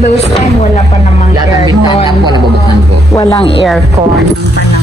those time, wala pa namang Lahat ng bintana aircon. po, nabubuksan po. Walang aircon.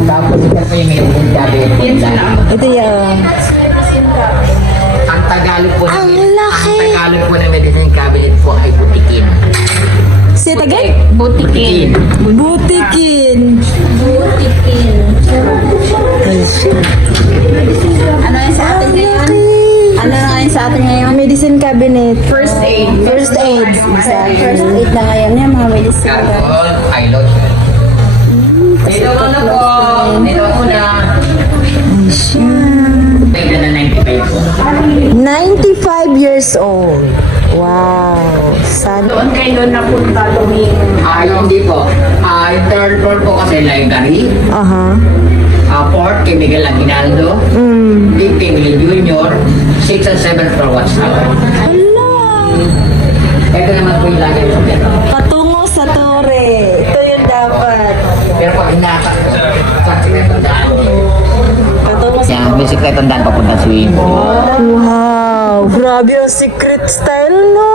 Tapos ito po yung medicine cabinet po. Ito yung... Ang Tagalog po Ang ng laki! ang Tagalog po ng medicine cabinet po ay butikin. Si tagay? Butikin. Butikin. Ano yan sa atin ngayon? Ano na ngayon sa atin ngayon? Medicine cabinet. First aid. First aid. Exactly. First aid na ngayon yung mga medicine. Alcohol, eye lotion. Dito mo na po. Dito mo na. Tignan na 95 po. 95 years old. Wow. Sana. Doon kayo napunta tumingin. Hindi po. Yung third floor po kasi library. Aha. Fourth kay Miguel Aguinaldo. Fifth kay Miguel Junior. 6 and 7 floor watchtower. Ito naman po yung lagay po. Patungo sa tore. Ito yung dapat. Pero pag hinatak po, sa sikretandaan. Patungo sa... Yan, may sikretandaan papunta swimming pool. Wow. Grabe ang secret style, no?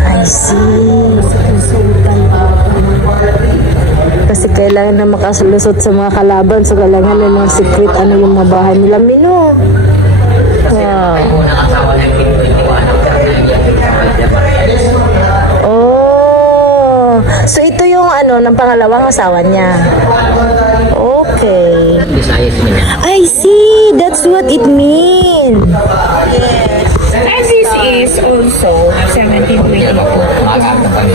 I see. Kasi kailangan na makalusot sa mga kalaban. So, kailangan may mga secret ano yung mga bahay nila. Mino. Wow. Ay, unang asawa ng Pinto, Oh. So, ito yung ano, ng pangalawang asawa niya. Okay. Visayas niya. I see. That's what it means. And this is also 1724.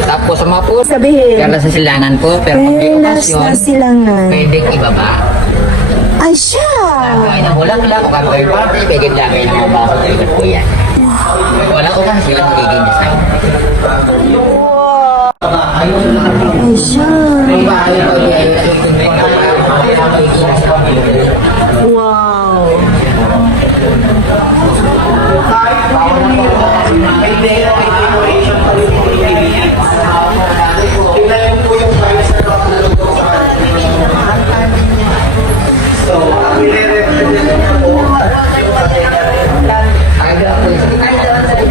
Tapos sa mga po, Sabihin. kaya sa silangan po, pero pag may Pelas okasyon, na silangan. pwedeng ibaba. Ay, siya. Gagawin ng bulaklak, gagawin party, pwedeng lagay ng mga bakit po yan. Wala okasyon, magiging design. Ay, siya. Wow.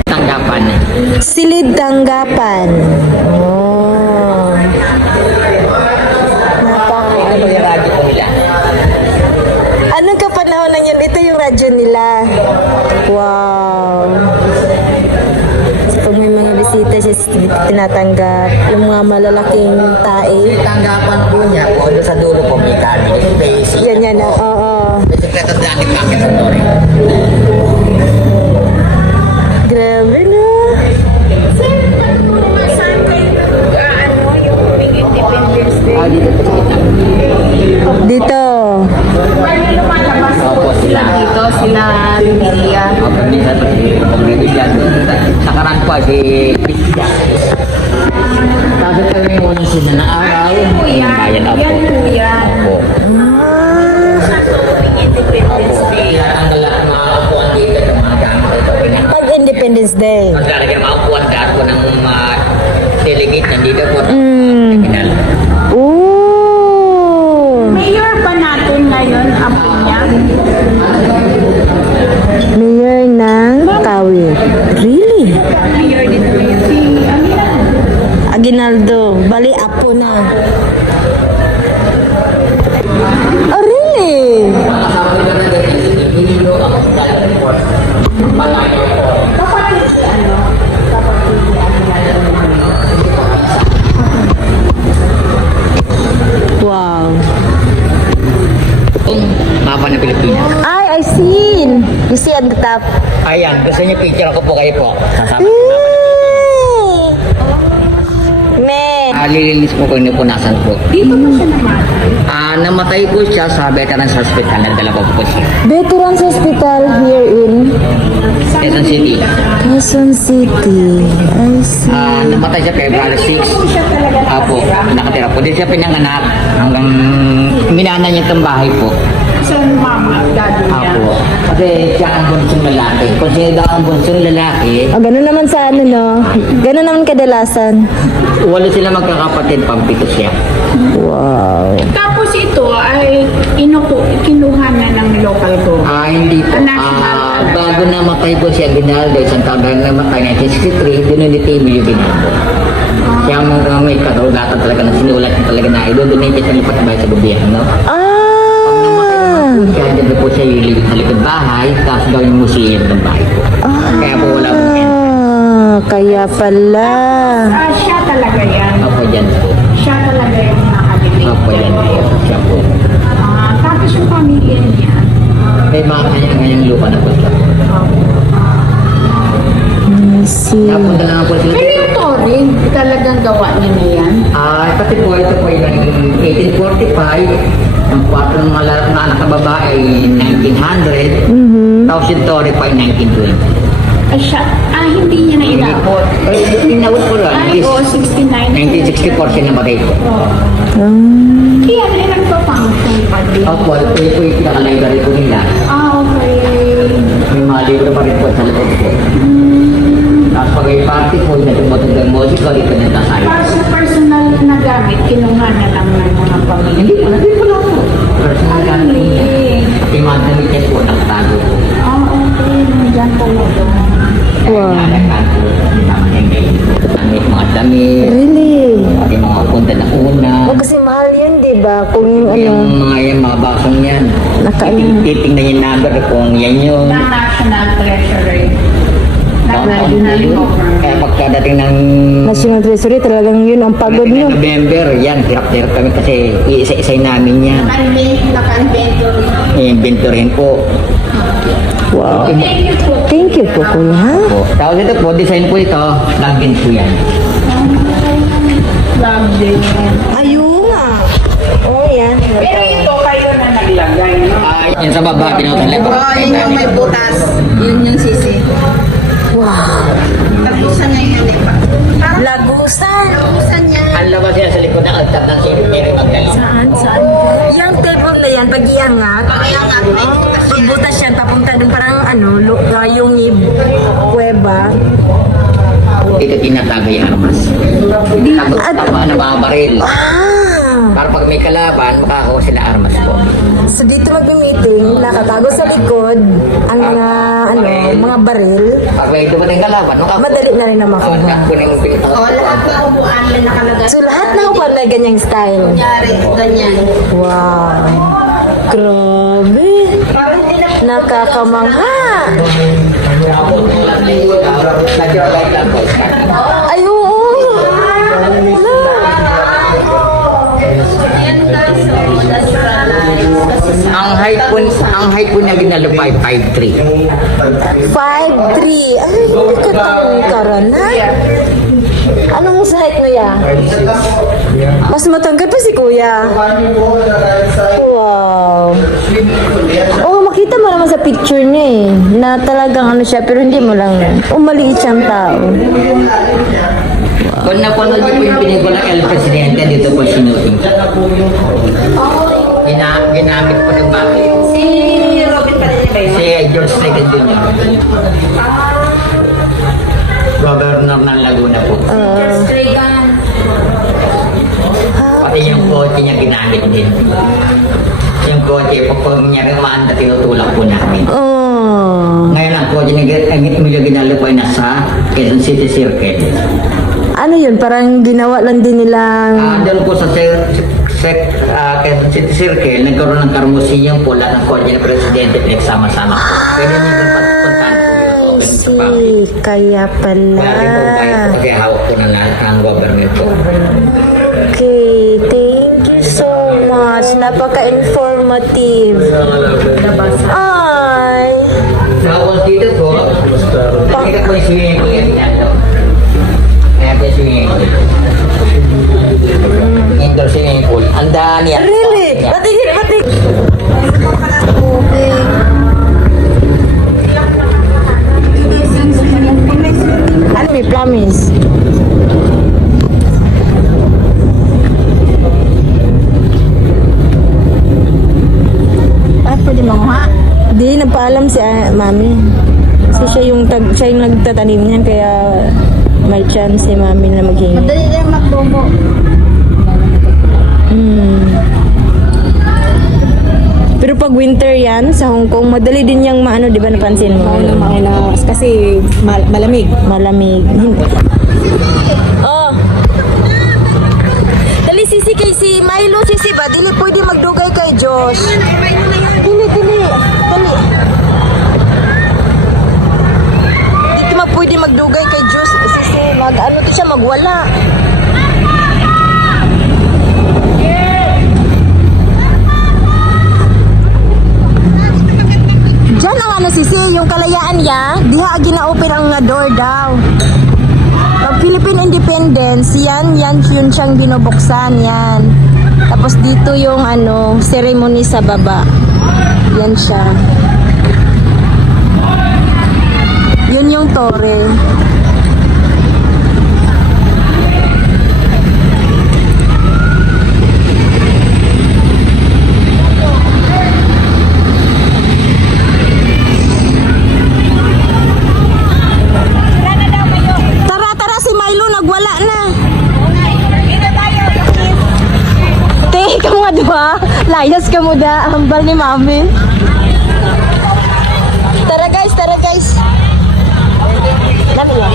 Tanggapan. Silid tanggapan. Oh. Ito po yung radyo po nila. Anong kapanahon na yan? Ito yung radyo nila. Wow. So, pag may mga bisita siya, tinatanggap yung mga malalaking tae. Tanggapan po niya po, doon sa dulo po may cabinet space. Yan yan na. Oo. May sikreto dyan ni Paket sa Tori. Grabe na. Saan kayo ano yung huling Independence Day? Dito po sa kita. Dito. Paano lumalabas po sila dito? Sila Lilia. Minsan po si Pagbibigan. Sa karang po si Pisya. Sabi po yung unang sila na araw. Po yan. Bayan ako. Yan po yan. Po. Sa huling Independence Day. Ang lalaki makakakuha dito ng mga gamit ito. Pag Independence Day. Ang lalaki makakuha dahil po ng mga delegate nandito po. Pinal. Ooh. Mayor ba natin ngayon, apo niya? Mayor ng Kawit. Really? Mayor din po yun. Si Aguinaldo. Bali, apo na. Oh, really? Wow. Mapa ng Pilipinas. Ay, I seen. You see at the top. Ayan, gusto niyo picture ako po kayo po. Kasama. Me. Lilinis po ko yung punasan po. dito po siya naman. Namatay po siya sa Veterans Hospital. Nagdala po po siya. Veterans Hospital here in Quezon City. Quezon City. I see. Namatay siya February 6. Siya talaga Apo, nakatira po. Di siya pinanganak hanggang minana niya itong bahay po. sa mama, daddy niya. Apo. Kasi siya ang bunsong lalaki. Kung sino daw ang bunsong lalaki, Ganun naman sa ano, no? Ganun naman kadalasan. walo sila magkakapatid, pampito siya. Wow. Tapos ito ay kinuha na ng local go? Hindi po. National talaga. Bago namatay po si Aguinaldo, isang taon na namatay, 1963, dinunit Emilio Aguinaldo. Kaya may katulatan talaga na sinulat niya talaga na idodonate sa lipat na bahay sa gobyerno. Kaya dito po siya ililip sa likod bahay, tapos gawing museum ng bahay po. Kaya po wala po yan. Kaya pala. Siya talaga yan. Opo, dyan po. Siya talaga yung nakalilig. Opo, yan po. Siya po. Tapos yung pamilya niya. May mga kanya-kanyang lupa na po siya. I see. Napunta na nga po sila Pero dito. yung Torin, talagang gawa niya na yan. Kasi po ito po yung 1845. Ang kwarto ng mga anak na babae ay 1900. Tapos yung Torre pa ay 1920. Hindi niya na Hindi po. Inawit po lang. Ay, 69. 1964 siya namatay po. Kaya na nagpa-function pa din. Opo, ito po yung pinaka-library po nila. Okay. May mga libro pa rin po sa loob po. Tapos pag may party po, natumutog ng musika, dito na tasayo. Para sa personal na gamit, kinuha na lang ng mga pamilya. Hindi po, hindi po lang po. Personal gamit po niya. Okay. Pati mga damit niya po, nakatago po. Okay. Nandiyan talaga. Wow. Nalakan po. Damit, mga damit. Really? Pati mga punta na una. Kasi mahal yun, di ba? Kung yung Yung mga yan, mga bakong yan. Titingnan yung number kung yan yung Ng National Treasury. Kaya pagkadating ng National Treasury, talagang yun ang pagod nyo. November, yan, hirap-hirap kami kasi iisa-isay namin yan. Naka-inventory. I-inventory po. Wow. Thank you po. Thank you po, kuya. Po. Tapos ito po, design po ito, lagin po yan. Love din. Ayun nga. Oh, yan. Pero ito kayo na naglagay, no? Yan sa baba, pinutulad. Yun yung may butas. Yun yung sisi. Wow. Tapusan niya yun eh. Lagusan. Tapusan niya. Ang labas yan sa likod ng altar ng Mary Magdalene. Saan? Yung table na yan, pag iangat, Pakiangat, may butas yan. pagbutas yan, papunta dun parang yung kuweba. Dito tinatago yung armas. Tama na mga baril. Para pag may kalaban, makakuha sila armas po. So dito magme-meeting, nakatago sa likod ang mga baril. Pag may dumating kalaban, makakuha. Madali na rin na makuha. Kuning pinto. O, lahat ng upuan may nakalagay. So lahat na upan may ganyang style. Kunyari, ganyan. Wow. Grabe. Nakakamangha. Ay, oo. Ang height po niya ginalo 5'3". 5'3". Ay, hindi ka tanong karanay. Anong height mo ya? Mas matangkad pa si kuya. Wow. Oh, makita mo naman sa picture niya eh. Na talagang ano siya, pero hindi mo lang. Maliit siyang tao. Kung napanood niyo po yung pelikula El Presidente, dito po sinuting. Ginamit po ng bahay. Si Robin pa rin ba yun? Si George Reagan Jr. Governor ng Laguna po. Reagan. Pati yung kotse niya ginamit din. Yung kotse, pag niya rumanda, tinutulak po namin. Oh. Ngayon ang kotse ni Emilio Aguinaldo po ay nasa Quezon City Circle. Ano yun? Parang ginawa lang din nilang... Doon po sa Quezon City Circle, nagkaroon ng karmusiyang po lahat ng kotse ng presidente pinagsama-sama po. Pwede niyo doon pagpuntahan po yung open sa public. Kaya pala. Kaya rin po tayo po kasi hawak po ng lahat ng government po. Okay, thank you so much. Napaka-informative. Ay. Tapos dito po, nakita po yung swimming pool yung Aguinaldo. Kaya po yung swimming pool. Indoor swimming pool. Ang daan yan. Really? Patingin. Ano may promise? Pwede manguha. Di, nagpaalam si mami. Kasi siya yung nagtatanim niyan, kaya may chance si mami na maghingi. Madali lang magbobo. Pero pag pag winter yan sa Hong Kong, madali din yung maano, di ba napansin mo? Mauna. Kasi malamig. Malamig. Oh. Dali sisi kay si Milo sisi ba? Dili pwede magdugay kay Josh. Dili. Dali. Dito pwede magdugay kay Josh. Sisi, ano to siya, magwala. Diyan ang ano sisi, yung kalayaan niya, diha gina-open ang nga door daw. Pag Philippine Independence, yun siyang binubuksan, yan. Tapos dito yung ano, ceremony sa baba. Yan siya. Yun yung tore. Tara, si Milo nagwala na. Te, kamu nga diba? Layas ka mo da, hambal ni mami. Tara guys. Dami lang.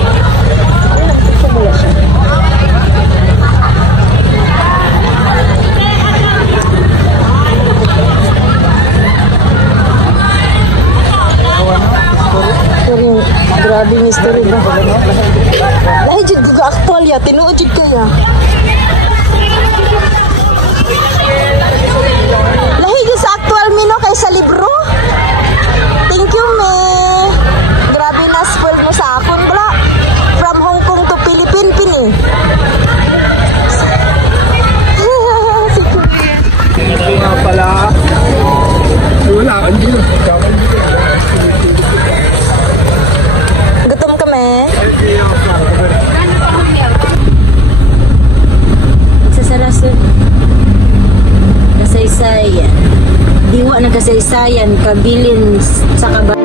Grabe yung history ba? Lahi jud giga aktual ya, tinuod jud kaya. Lahi jud sa aktual mino kay sa libro. Thank you me. Grabe na spoiled mo sa akon bala. From Hong Kong to Philippines pini. Nga pala. Ay, wala, hindi na. Gutom kami. Nagsasaraso. Kasaysayan. Diwa na kasaysayan. Kabilin sa kaba.